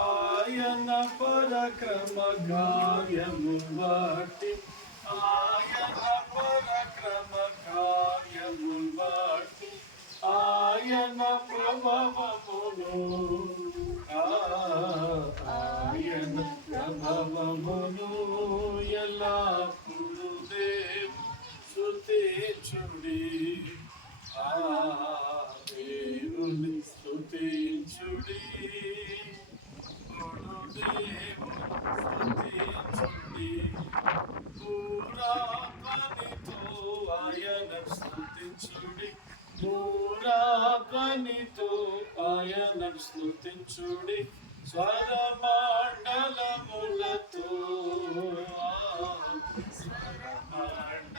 ఆయన పరక్రమ కార్యము బట్టి ఆయన పరక్రమ కార్యము బట్టి ఆయన ప్రభావమును ఆ, ఆయన ప్రభావమును ఎల్లప్పుడు దేవు చుడి ఆ దేవుని స్థుతించుడి స్థుతించుడి పూరాపనితో ఆయన స్థుతించుడి పూరాపనితో ఆయన స్థుతించుడి స్వరమండలములతో.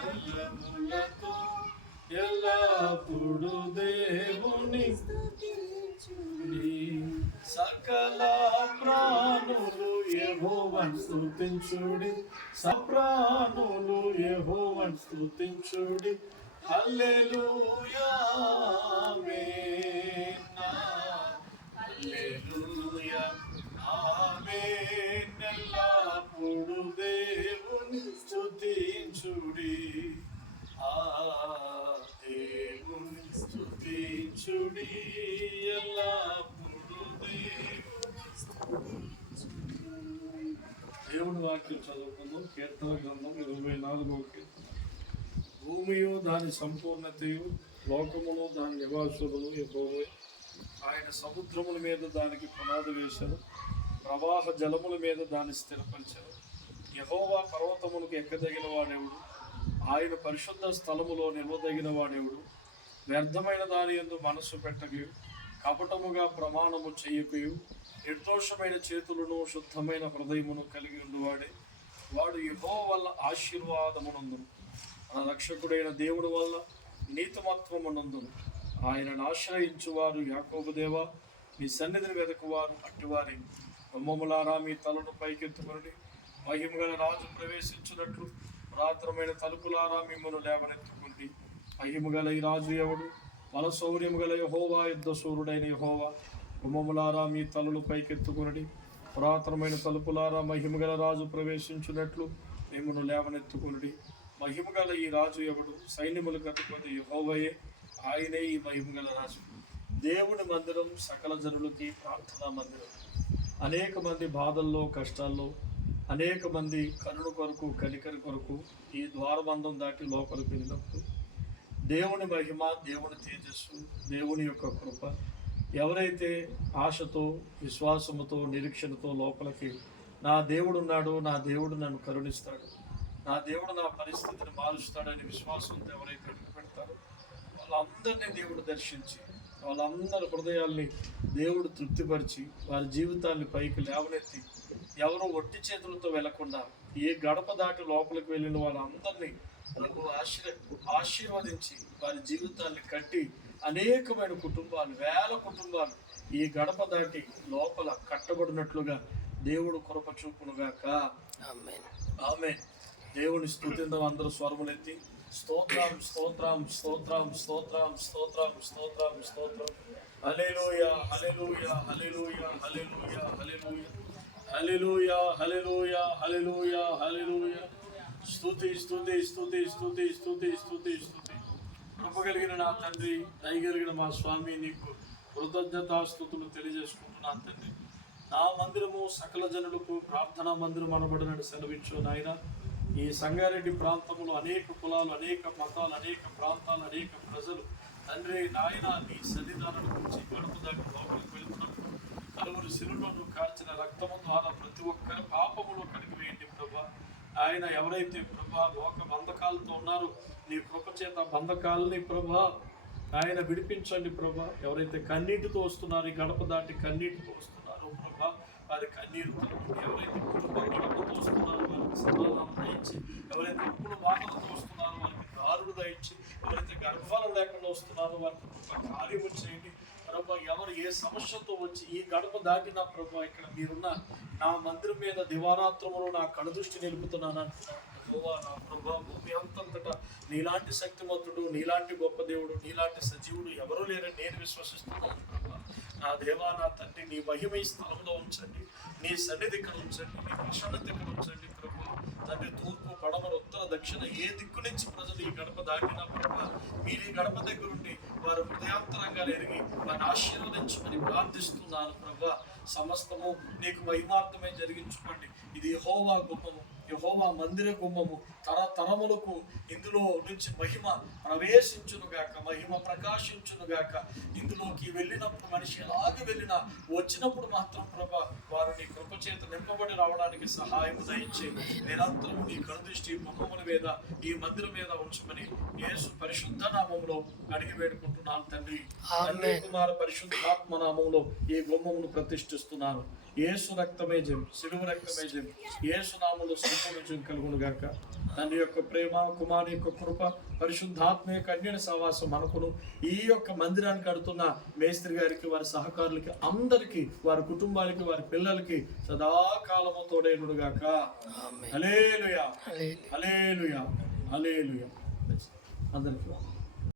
స్వరమండలములతో ఎల్లప్పుడూ దే సకల ప్రాణులు యెహోవాను స్తుతించుడి సప్రాణులు యెహోవాను స్తుతించుడి హల్లెలూయా ఆమేన్. హల్లెలూయా ఆమేన్. ఎల్లప్పుడు దేవుని వాక్యం చదువుకుందాం. కీర్తన గ్రంథం ఇరవై నాలుగో భూమియు దాని సంపూర్ణతయు లోకములు దాని నివాసులు యెహోవే. ఆయన సముద్రముల మీద దానికి పునాది వేశారు. ప్రవాహ జలముల మీద దాన్ని స్థిరపరిచారు. యహోవా పర్వతములకు ఎక్కదగిన వాడెవడు? ఆయన పరిశుద్ధ స్థలములో నిలవదగిన వాడెవడు? వ్యర్థమైన దాని ఎందు మనస్సు పెట్టకయు కపటముగా ప్రమాణము చేయకయు నిర్దోషమైన చేతులను శుద్ధమైన హృదయమును కలిగి ఉండువాడే. వాడు యహో వల్ల ఆశీర్వాదమునందును. మన రక్షకుడైన దేవుడు వల్ల నీతిమత్వమునందును. ఆయనను ఆశ్రయించువారు యాకోబదేవ మీ సన్నిధిని వెతకువారు అట్టివారి. బొమ్మములారా మీ తలను పైకెత్తుకుని మహిమగల రాజు ప్రవేశించినట్లు రాత్రమైన తలుపులారా మిమ్మల్ని లేవనెత్తుకుంది మహిమగల ఈ రాజు ఎవడు? బల గల యహోవా యుద్ధ సూర్యుడైన యహోవా గుమ్మములారా మీ తలలు పైకెత్తుకునడి. పురాతనమైన తలుపులారా మహిమగల రాజు ప్రవేశించినట్లు మిమ్మల్ని లేవనెత్తుకునడి. మహిమగల ఈ రాజు ఎవడు? సైన్యములు కట్టుకుని యహోవయే ఆయనే ఈ మహిమగల రాజు. దేవుని మందిరం సకల జనులకి ప్రార్థనా మందిరం. అనేక మంది బాధల్లో కష్టాల్లో అనేక మంది కరుణ కొరకు కనికరి కొరకు ఈ ద్వారబంధం దాటి లోపలికి వెళ్ళినప్పుడు దేవుని మహిమ దేవుని తేజస్సు దేవుని యొక్క కృప ఎవరైతే ఆశతో విశ్వాసముతో నిరీక్షణతో లోపలికి నా దేవుడు ఉన్నాడు నా దేవుడు నన్ను కరుణిస్తాడు. నా దేవుడు నా పరిస్థితిని మారుస్తాడని విశ్వాసంతో ఎవరైతే అడుగు పెడతారో వాళ్ళందరినీ దేవుడు దర్శించి వాళ్ళందరి హృదయాల్ని దేవుడు తృప్తిపరిచి వారి జీవితాన్ని పైకి లేవనెత్తి ఎవరు ఒట్టి చేతులతో వెళ్ళకుండా ఏ గడప దాటి లోపలికి వెళ్ళిన వాళ్ళందరినీ ప్రభు ఆశీర్ ఆశీర్వదించి వారి జీవితాన్ని కట్టి అనేకమైన కుటుంబాలు వేల కుటుంబాలు ఈ గడప దాటి లోపల కట్టబడినట్లుగా దేవుడు కృప చూపునుగాక. ఆమె దేవుని స్తుతిందం అందరూ స్వరములెత్తి స్తోత్రం స్తోత్రం స్తోత్రం స్తోత్రం స్తోత్రం స్తోత్రం స్తోత్రం. హల్లెలూయ హల్లెలూయ హల్లెలూయ హల్లెలూయ హల్లెలూయ. హల్లెలూయ హల్లెలూయ హల్లెలూయ హల్లెలూయ. స్థుతి స్థుతి స్థుతి స్థుతి స్థుతి స్థుతి స్థుతి కృపగలిగిన నా తండ్రి దయగలిగిన మా స్వామి నీకు కృతజ్ఞతాస్తుతులు తెలియజేసుకుంటున్నా తండ్రి. నా మందిరము సకల జనులకు ప్రార్థనా మందిరం అనబడినట్టు సెలవించు నాయన. ఈ సంగారెడ్డి ప్రాంతంలో అనేక కులాలు అనేక మతాలు అనేక ప్రాంతాలు అనేక ప్రజలు తండ్రి నాయన నీ సన్నిధానం గురించి గడప దగ్గర లోపలికి వెళ్తున్నప్పుడు కలువురు శిలులను కాల్చిన రక్తము ద్వారా ప్రతి ఒక్కరి పాపములో కడిగివేయండి ప్రభా. ఆయన ఎవరైతే ప్రభా లోక బంధకాలతో ఉన్నారో నీ కృపచేత బంధకాలని ప్రభా ఆయన విడిపించండి ప్రభా. ఎవరైతే కన్నీటితో వస్తున్నారో ఈ గడప దాటి కన్నీటితో వస్తున్నారో ప్రభా వారి కన్నీరు ఎవరైతే కుటుంబ గడపతో వస్తున్నారో వారికి సమాధానం దయచి ఎవరైతే ఇప్పుడు బాధలతో వస్తున్నారో వారికి దారుడు దయచి ఎవరైతే గర్భాలు లేకుండా వస్తున్నారో వారికి కార్యము చేయండి. ప్రభా ఎవరు ఏ సమస్యతో వచ్చి ఈ గడప దాటినా ప్రభా ఇక్కడ మీరున్న నా మందిరం మీద దివారాత్రములు నా కనుదృష్టి నిలుపుతున్నాను అంటున్నాను. నా ప్రభా భూమి అంతంతటా నీలాంటి శక్తిమంతుడు నీలాంటి గొప్ప దేవుడు నీలాంటి సజీవుడు ఎవరూ లేరని నేను విశ్వసిస్తున్నాను ప్రభా. నా దేవా నా తండ్రి నీ మహిమ ఈ స్థలంలో ఉంచండి. నీ సన్నిధి ఇక్కడ ఉంచండి. నీ ప్రసన్నత ఇక్కడ ఉంచండి ప్రభు. తండ్రి తూర్పు పడమర ఉత్తర దక్షిణ ఏ దిక్కు నుంచి ప్రజలు ఈ గడప దాటినా ప్రభా మీరు ఈ గడప దగ్గరుండి వారు హృదయాంతరంగా ఎరిగి వారిని ఆశీర్వదించమని ప్రార్థిస్తున్నాను ప్రభా. సమస్తము నీకు మహిమార్థమే జరిగించుకోండి. ఇది హోవా గుమ్మము యెహోవా మందిర గుమ్మము తరతరములకు ఇందులో నుంచి మహిమ ప్రవేశించును గాక మహిమ ప్రకాశించును గాక. ఇందులోకి వెళ్ళినప్పుడు మనిషి ఎలాగ వెళ్ళినా వచ్చినప్పుడు మాత్రం ప్రభ వారు నీ కృప చేత నింపబడి రావడానికి సహాయం దయచే నిరంతరం నీ కనుదృష్టి గుమ్మముల మీద ఈ మందిరం మీద ఉంచమని యేసు పరిశుద్ధ నామములో అడిగి వేడుకుంటున్నాను తండ్రి. కుమార పరిశుద్ధాత్మ నామములో ఈ గుమ్మమును ప్రతిష్ఠిస్తున్నాను. యేసు రక్తమే జయం సిలువ రక్తమే జయం. యేసు నామములో సంపూర్ణ జయం కలుగును గాక. తండ్రి యొక్క ప్రేమ కుమారి యొక్క కృప పరిశుద్ధాత్మ యొక్క అన్యన సహవాసం మనకును ఈ యొక్క మందిరానికి కడుతున్న మేస్త్రి గారికి వారి సహకారులకి అందరికీ వారి కుటుంబాలకి వారి పిల్లలకి సదాకాలము తోడేనుడు గాక. హలేలుయా హలేలుయా హలేలుయా అందరికీ